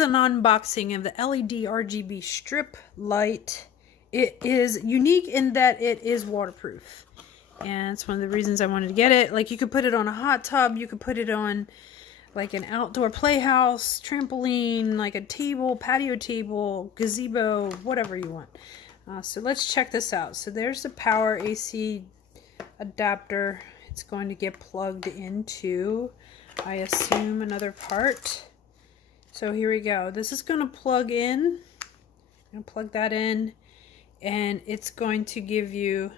is an unboxing of the LED RGB strip light. It is unique in that it is waterproof. And it's one of the reasons I wanted to get it. Like, you could put it on a hot tub. You could put it on like an outdoor playhouse, trampoline, like a table, patio table, gazebo, whatever you want. So let's check this out. So there's the power AC adapter. It's going to get plugged into, I assume, another part. So here we go. This is going to plug in. I'm going to plug that in, and it's going to give you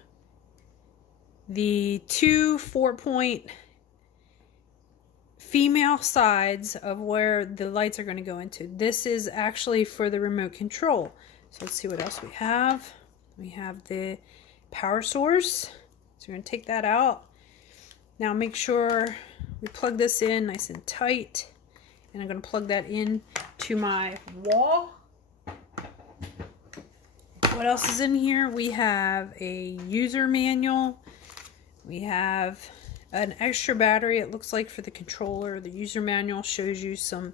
the two 4-point female sides of where the lights are going to go into. This is actually for the remote control. So let's see what else we have. We have the power source. So we're going to take that out. Now make sure we plug this in nice and tight. And I'm going to plug that in to my wall. What else is in here? We have a user manual. We have an extra battery, it looks like, for the controller. The user manual shows you some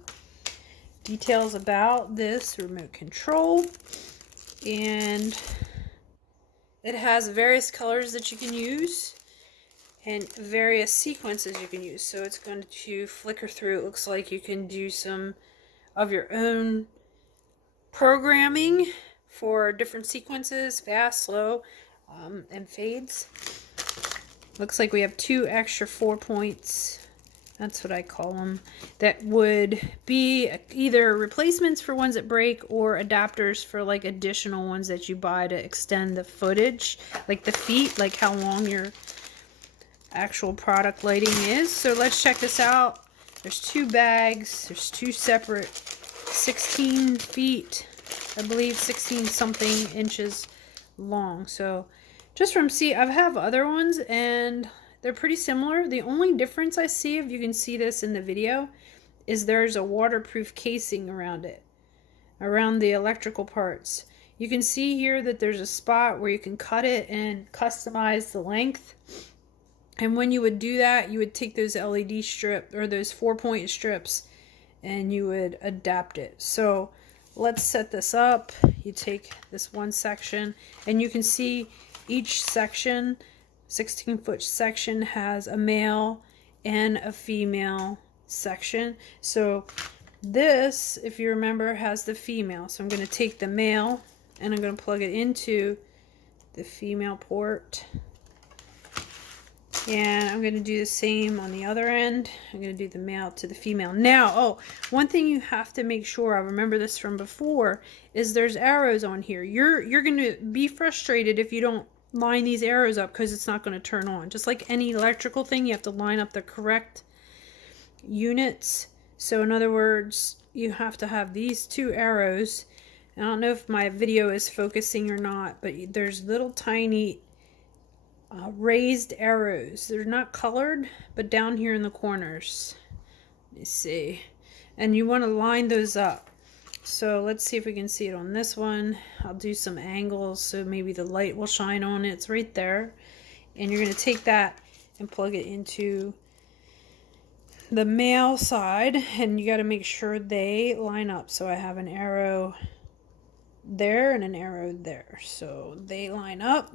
details about this remote control. And it has various colors that you can use and various sequences you can use. So it's going to flicker through. It looks like you can do some of your own programming for different sequences, fast, slow, and fades. Looks like we have two extra 4 points. That's what I call them. That would be either replacements for ones that break or adapters for like additional ones that you buy to extend the footage, like the feet, like how long your actual product lighting is. So let's check this out. There's two bags. There's two separate 16 feet, I believe 16 something inches long. So just from I have other ones and they're pretty similar. The only difference I see, if you can see this in the video, is there's a waterproof casing around it, around the electrical parts. You can see here that there's a spot where you can cut it and customize the length. And when you would do that, you would take those LED strip or those 4-point strips and you would adapt it. So let's set this up. You take this one section and you can see each section, 16-foot section, has a male and a female section. So this, if you remember, has the female. So I'm going to take the male and I'm going to plug it into the female port. And I'm going to do the same on the other end. I'm going to do the male to the female. Now, one thing you have to make sure, I remember this from before, is there's arrows on here. You're going to be frustrated if you don't line these arrows up because it's not going to turn on. Just like any electrical thing, you have to line up the correct units. So in other words, you have to have these two arrows. I don't know if my video is focusing or not, but there's little tiny raised arrows. They're not colored, but down here in the corners. Let me see. And you want to line those up. So let's see if we can see it on this one. I'll do some angles so maybe the light will shine on it. It's right there. And you're going to take that and plug it into the male side. And you got to make sure they line up. So I have an arrow there and an arrow there. So they line up.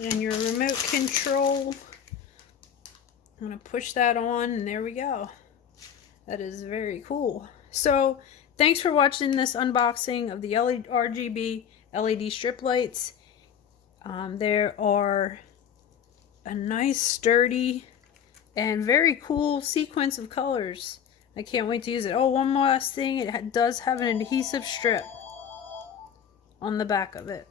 And your remote control, I'm going to push that on and there we go. That is very cool. So thanks for watching this unboxing of the RGB LED strip lights. There are a nice, sturdy, and very cool sequence of colors. I can't wait to use it. Oh, one more last thing. It does have an adhesive strip on the back of it.